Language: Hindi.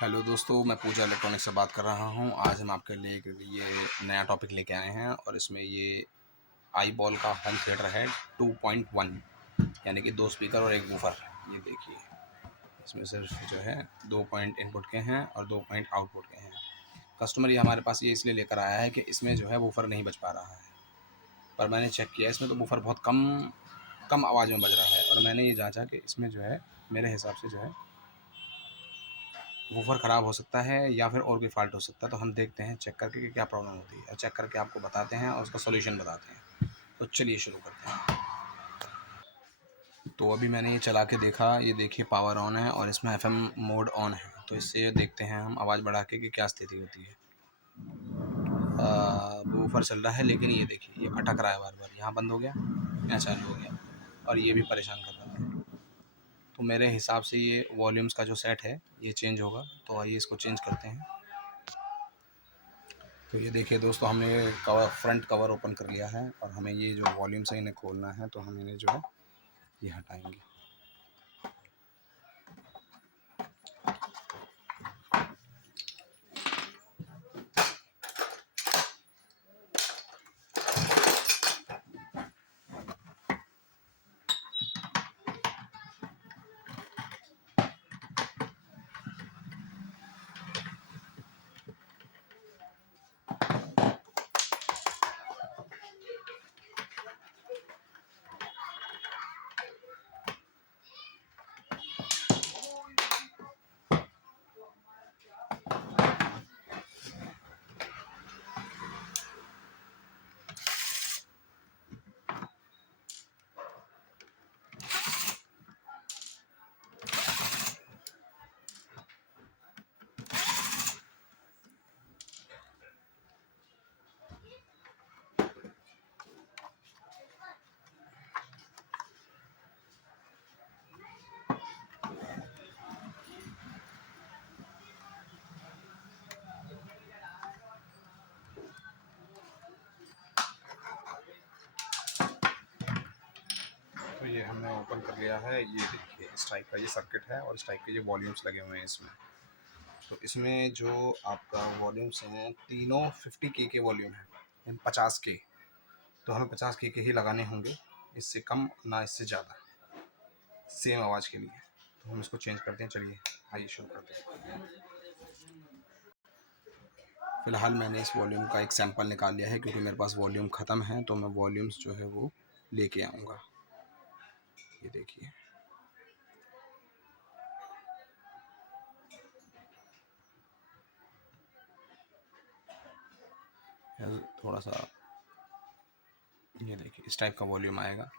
हेलो दोस्तों, मैं पूजा इलेक्ट्रॉनिक्स से बात कर रहा हूं। आज हम आपके लिए ये नया टॉपिक लेके आए हैं और इसमें ये आई बॉल का होम थिएटर है 2.1, यानी कि 2 स्पीकर और 1 वूफर। ये देखिए, इसमें सिर्फ जो है 2 पॉइंट इनपुट के हैं और 2 पॉइंट आउटपुट के हैं। कस्टमर ये हमारे पास ये इसलिए लेकर आया है कि इसमें जो है वूफर नहीं बज पा रहा है, पर मैंने चेक किया इसमें तो वूफर बहुत कम कम आवाज़ में बज रहा है। और मैंने ये जांचा कि इसमें जो है मेरे हिसाब से जो है वूफर ख़राब हो सकता है या फिर और कोई फ़ॉल्ट हो सकता है। तो हम देखते हैं चेक करके कि क्या प्रॉब्लम होती है, और चेक करके आपको बताते हैं और उसका सॉल्यूशन बताते हैं। तो चलिए शुरू करते हैं। तो अभी मैंने ये चला के देखा, ये देखिए पावर ऑन है और इसमें एफएम मोड ऑन है। तो इससे देखते हैं हम आवाज़ बढ़ा के कि क्या स्थिति होती है। वूफर चल रहा है, लेकिन ये देखिए ये अटक रहा है बार बार। यहाँ बंद हो गया, यहाँ चालू हो गया, और ये भी परेशान कर रहा है। तो मेरे हिसाब से ये वॉल्यूम्स का जो सेट है ये चेंज होगा। तो आइए इसको चेंज करते हैं। तो ये देखिए दोस्तों, हमने कवर फ्रंट कवर ओपन कर लिया है और हमें ये जो वॉल्यूम से इन्हें खोलना है, तो हम इन्हें जो है ये हटाएंगे। तो ये हमने ओपन कर लिया है। ये देखिए इस टाइप का ये सर्किट है और इस टाइप के ये वॉल्यूम्स लगे हुए हैं इसमें। तो इसमें जो आपका वॉल्यूम्स हैं तीनों 50K के वॉल्यूम हैं, 50K। तो हमें 50K के ही लगाने होंगे, इससे कम ना इससे ज़्यादा, सेम आवाज़ के लिए। तो हम इसको चेंज करते हैं। चलिए आइए शुरू करते हैं। फ़िलहाल मैंने इस वॉल्यूम का एक सैंपल निकाल लिया है, क्योंकि मेरे पास वॉल्यूम ख़त्म है। तो मैं वॉल्यूम्स जो है वो लेके आऊँगा। ये देखिए, थोड़ा सा, ये देखिए इस टाइप का वॉल्यूम आएगा।